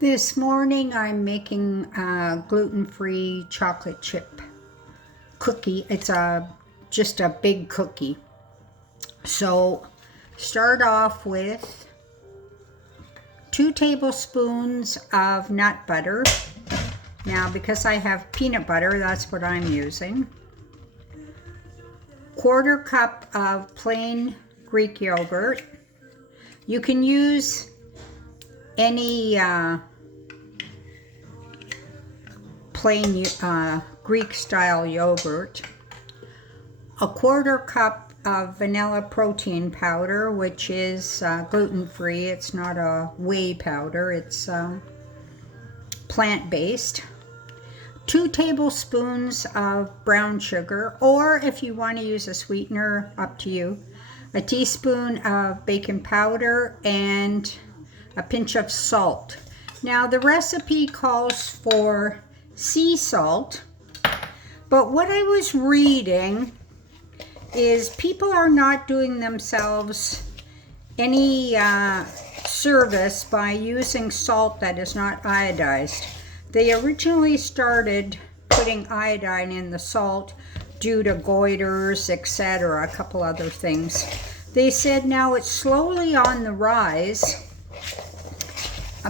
This morning I'm making a gluten-free chocolate chip cookie. It's just a big cookie. So start off with 2 tablespoons of nut butter. Now because I have peanut butter, that's what I'm using. 1/4 cup of plain Greek yogurt. You can use any plain Greek style yogurt. 1/4 cup of vanilla protein powder, which is gluten-free. It's not a whey powder, it's plant-based. 2 tablespoons of brown sugar, or if you want to use a sweetener, up to you. A teaspoon of baking powder and a pinch of salt. Now the recipe calls for sea salt, but what I was reading is people are not doing themselves any service by using salt that is not iodized. They originally started putting iodine in the salt due to goiters, etc., a couple other things. They said now it's slowly on the rise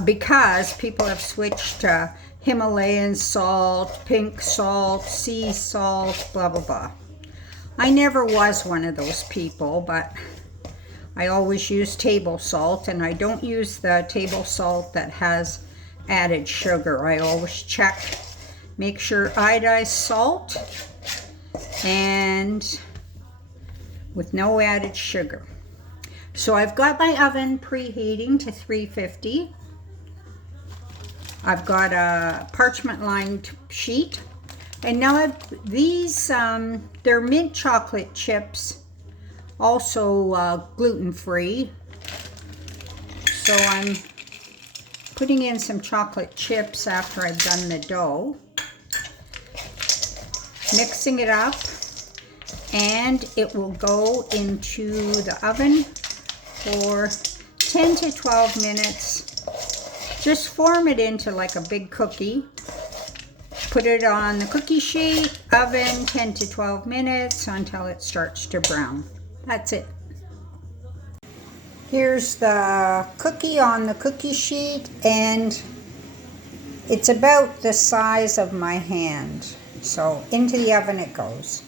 because people have switched to Himalayan salt, pink salt, sea salt, blah, blah, blah. I never was one of those people, but I always use table salt, and I don't use the table salt that has added sugar. I always check, make sure iodized salt and with no added sugar. So I've got my oven preheating to 350. I've got a parchment lined sheet, and now these they're mint chocolate chips, also gluten-free. So I'm putting in some chocolate chips after I've done the dough, mixing it up, and it will go into the oven for 10 to 12 minutes. Just form it into like a big cookie. Put it on the cookie sheet, oven 10 to 12 minutes until it starts to brown. That's it. Here's the cookie on the cookie sheet, and it's about the size of my hand. So into the oven it goes.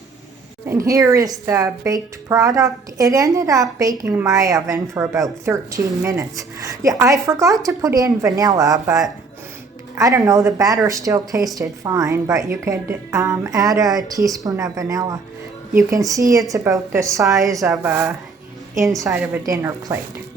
And here is the baked product. It ended up baking in my oven for about 13 minutes. Yeah, I forgot to put in vanilla, but I don't know, the batter still tasted fine, but you could add a teaspoon of vanilla. You can see it's about the size of inside of a dinner plate.